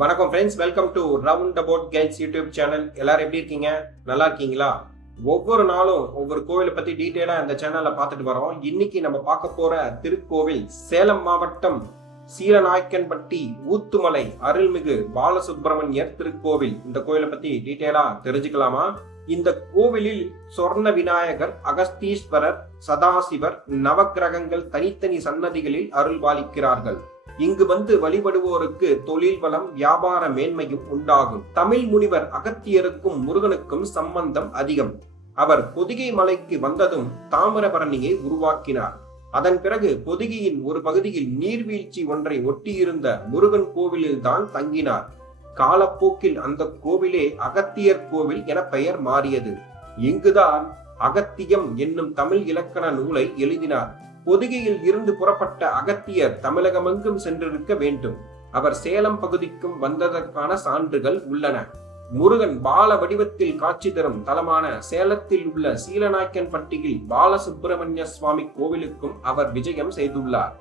வணக்கம் friends, welcome to round about guides YouTube channel. எல்லாரும் எப்படி இருக்கீங்க? நல்லா இருக்கீங்களா? ஒவ்வொரு நாளும் ஒவ்வொரு கோவிலை பத்தி டீட்டெயிலா இந்த சேனல்ல பார்த்துட்டு வரோம். இன்னைக்கு நம்ம பார்க்க போற திருக்கோவில் சேலம் மாவட்டம் சீலநாயக்கன்பட்டி ஊத்துமலை அருள்மிகு பாலசுப்பிரமணியர் திருக்கோவில். இந்த கோவிலை பத்தி டீட்டெயிலா தெரிஞ்சுக்கலாமா? இந்த கோவிலில் சொர்ண விநாயகர், அகஸ்தீஸ்வரர், சதாசிவர், நவக்கிரகங்கள் தனித்தனி சன்னதிகளில் அருள்பாலிக்கிறார்கள். இங்கு வந்து வழிபடுவோருக்கு தொழில் வளம், வியாபார மேன்மையும் உண்டாகும். தமிழ் முனிவர் அகத்தியருக்கும் முருகனுக்கும் சம்பந்தம் அதிகம். அவர் பொதிகை மலைக்கு வந்ததும் தாமிரபரணியை உருவாக்கினார். அதன் பிறகு பொதிகையின் ஒரு பகுதியில் நீர்வீழ்ச்சி ஒன்றை ஒட்டியிருந்த முருகன் கோவிலில் தான் தங்கினார். காலப்போக்கில் அந்த கோவிலே அகத்தியர் கோவில் என பெயர் மாறியது. இங்குதான் அகத்தியம் என்னும் தமிழ் இலக்கண நூலை எழுதினார். பொதிகையில் இருந்து புறப்பட்ட அகத்தியர் தமிழகமெங்கும் சென்றிருக்க வேண்டும். அவர் சேலம் பகுதிக்கும் வந்ததற்கான சான்றுகள் உள்ளன. முருகன் பால வடிவத்தில் காட்சி தரும் தலமான சேலத்தில் உள்ள சீலநாயக்கன்பட்டியில் பாலசுப்பிரமணிய சுவாமி கோவிலுக்கும் அவர் விஜயம் செய்துள்ளார்.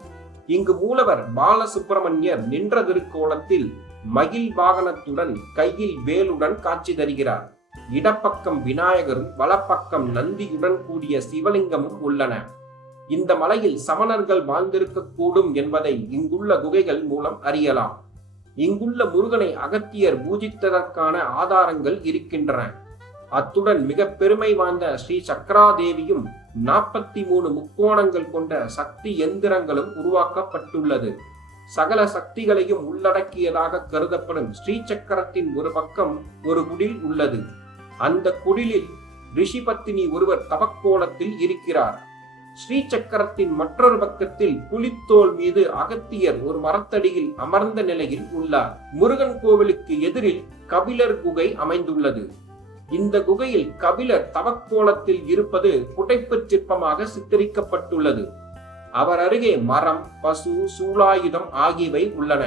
இங்கு மூலவர் பாலசுப்பிரமணியர் நின்ற திருக்கோலத்தில் மகிழ் வாகனத்துடன் கையில் வேலுடன் காட்சி தருகிறார். இடப்பக்கம் விநாயகரும் வலப்பக்கம் நந்தியுடன் கூடிய சிவலிங்கமும் உள்ளன. இந்த மலையில் சமணர்கள் வாழ்ந்திருக்க கூடும் என்பதை இங்குள்ள குகைகள் மூலம் அறியலாம். இங்குள்ள முருகனை அகத்தியர் பூஜித்ததற்கான ஆதாரங்கள் இருக்கின்றன. அத்துடன் மிக பெருமை வாய்ந்த ஸ்ரீ சக்கராதேவியும் 43 முக்கோணங்கள் கொண்ட சக்தி எந்திரங்களும் உருவாக்கப்பட்டுள்ளது. சகல சக்திகளையும் உள்ளடக்கியதாக கருதப்படும் ஸ்ரீ சக்கரத்தின் ஒரு பக்கம் ஒரு குடில் உள்ளது. அந்த குடிலில் ரிஷிபத்தினி ஒருவர் தவக்கோலத்தில் இருக்கிறார். ஸ்ரீ சக்கரத்தின் மற்றொரு பக்கத்தில் புலித்தோல் மீது அகத்தியர் ஒரு மரத்தடியில் அமர்ந்த நிலையில் உள்ளார். முருகன் கோவிலுக்கு எதிரில் கபிலர் குகை அமைந்துள்ளது. இந்த குகையில் கபிலர் தவக்கோலத்தில் இருப்பது புடைப்பு சிற்பமாக சித்தரிக்கப்பட்டுள்ளது. அவர் அருகே மரம், பசு, சூலாயுதம் ஆகியவை உள்ளன.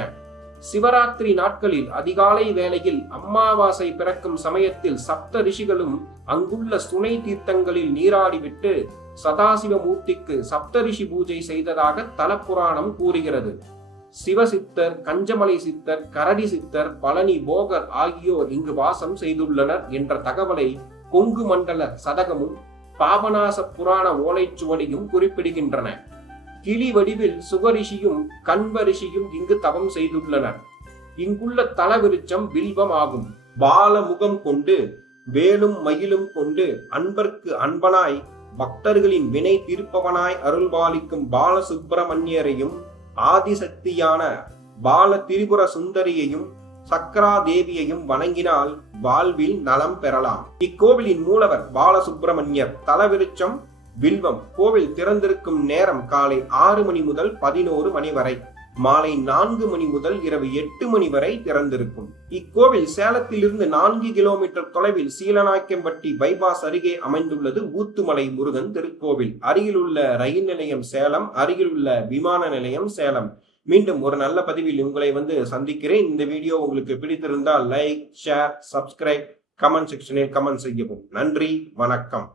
சிவராத்திரி நாட்களில் அதிகாலை வேளையில் அமாவாசை பிறக்கும் சமயத்தில் சப்த ரிஷிகளும் அங்குள்ள சுனை தீர்த்தங்களில் நீராடிவிட்டு சதாசிவமூர்த்திக்கு சப்தரிஷி பூஜை செய்ததாக தலப்புராணம் கூறுகிறது. சிவசித்தர், கஞ்சமலை சித்தர், கரடி சித்தர், பழனி போகர் ஆகியோர் இங்கு வாசம் செய்துள்ளனர் என்ற தகவலை கொங்கு மண்டல சதகமும் பாபநாச புராண ஓலைச்சுவடியும் குறிப்பிடுகின்றன. கிளி வடிவில் சுகரிஷியும் கண்வரிஷியும் இங்கு தவம் செய்துள்ளனர். இங்குள்ள தல விருட்சம் வில்வம் ஆகும். பாலமுகம் கொண்டு வேலும் மயிலும் கொண்டு அன்பர்க்கு அன்பனாய் பக்தர்களின் வினை தீர்ப்பவனாய் அருள்பாலிக்கும் பாலசுப்பிரமணியரையும் ஆதிசக்தியான பால திரிபுர சுந்தரியையும் சக்கராதேவியையும் வணங்கினால் வாழ்வில் நலம் பெறலாம். இக்கோவிலின் மூலவர் பாலசுப்பிரமணியர். தலவிருட்சம் வில்வம். கோவில் திறந்திருக்கும் நேரம் காலை 6 மணி முதல் 11 மணி வரை, மாலை 4 மணி முதல் இரவு 8 மணி வரை திறந்திருக்கும். இக்கோவில் சேலத்திலிருந்து 4 கிலோமீட்டர் தொலைவில் சீலநாயக்கன்பட்டி பைபாஸ் அருகே அமைந்துள்ளது ஊத்துமலை முருகன் திருக்கோவில். அருகிலுள்ள ரயில் நிலையம் சேலம், அருகிலுள்ள விமான நிலையம் சேலம். மீண்டும் ஒரு நல்ல பதிவில் உங்களை சந்திக்கிறேன். இந்த வீடியோ உங்களுக்கு பிடித்திருந்தால் லைக், ஷேர், சப்ஸ்கிரைப், கமெண்ட் செக்ஷனில் கமெண்ட் செய்யவும். நன்றி, வணக்கம்.